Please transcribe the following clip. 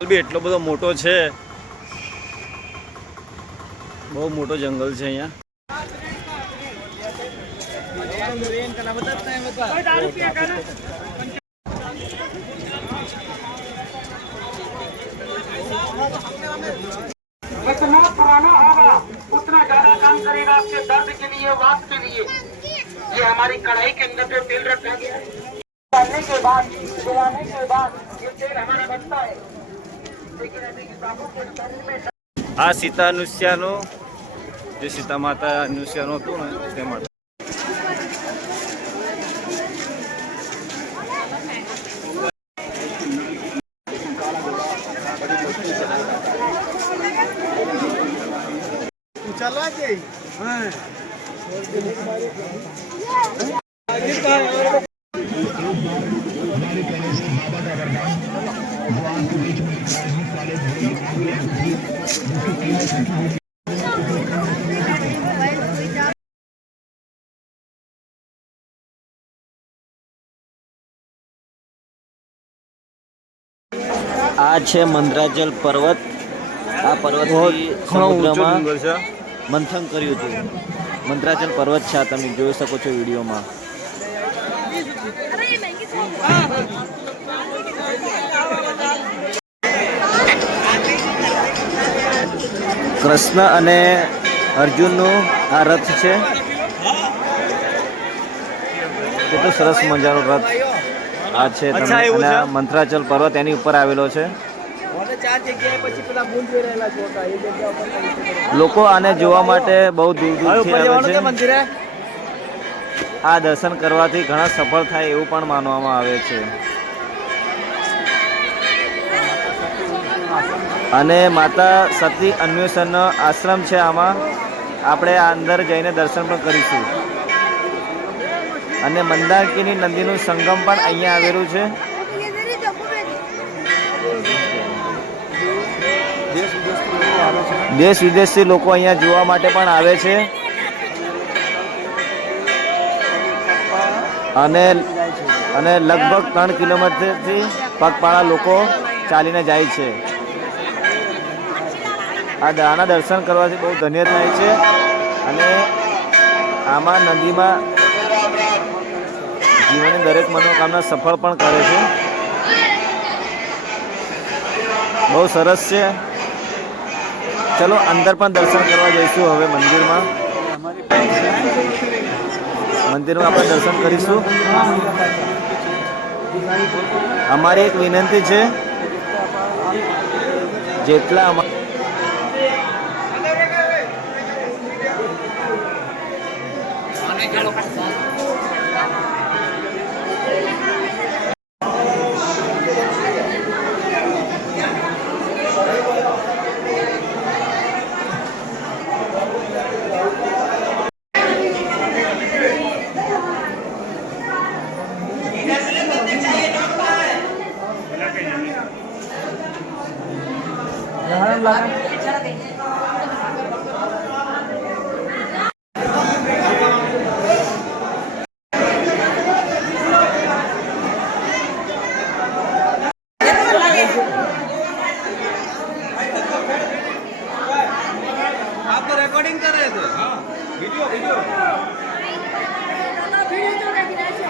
બી એટલો બધો મોટો છે બહુ મોટો જંગલ છે અહીંયા जितना पुराना होगा उतना ज्यादा काम करेगा आपके दर्द के लिए वात के लिए ये हमारी कढ़ाई के अंदर जो तेल रखा गया है डालने के बाद जलाने के बाद ये तेल हमारा बनता है આ સીતા અનુષ્યાનો જે સીતા માતા અનુષ્યાનો હતું ને તે માટે આ છે મંદરાચલ પર્વત. આ પર્વત સમુદ્રમાં મંથન કર્યું હતું. મંદ્રાચલ પર્વત છે આ તમે જોઈ શકો છો વિડીયોમાં. કૃષ્ણ અને અર્જુનનું આ રથ છે. કેટલો સરસ મજાનો રથ આ છે અને મંત્રાચલ પર્વત એની ઉપર આવેલો છે. લોકો આને જોવા માટે બહુ દૂર દૂરથી આવે છે. આ દર્શન કરવાથી ઘણા સફળ થાય એવું પણ માનવામાં આવે છે. અને માતા સતી અન્વેષણનો આશ્રમ છે આમાં. આપણે આ અંદર જઈને દર્શન પણ કરીશું. અને મંદાકિની નદીનું સંગમ પણ અહીંયા આવેલું છે. દેશ વિદેશથી લોકો અહીંયા જોવા માટે પણ આવે છે. અને અને લગભગ ત્રણ કિલોમીટરથી પગપાળા લોકો ચાલીને જાય છે. આ દાના દર્શન કરવાથી બહુ ધન્ય થાય છે. અને આમાં નદીમાં જીવનની દરેક મનોકામના સફળ પણ કરે છે. બહુ સરસ છે. ચલો, અંદર પણ દર્શન કરવા જઈશું હવે મંદિરમાં. મંદિરમાં આપણે દર્શન કરીશું. અમારી એક વિનંતી છે, જેટલા punya lokasi Jangan lah. Recording કરે છે. હા વિડિયો વિડિયો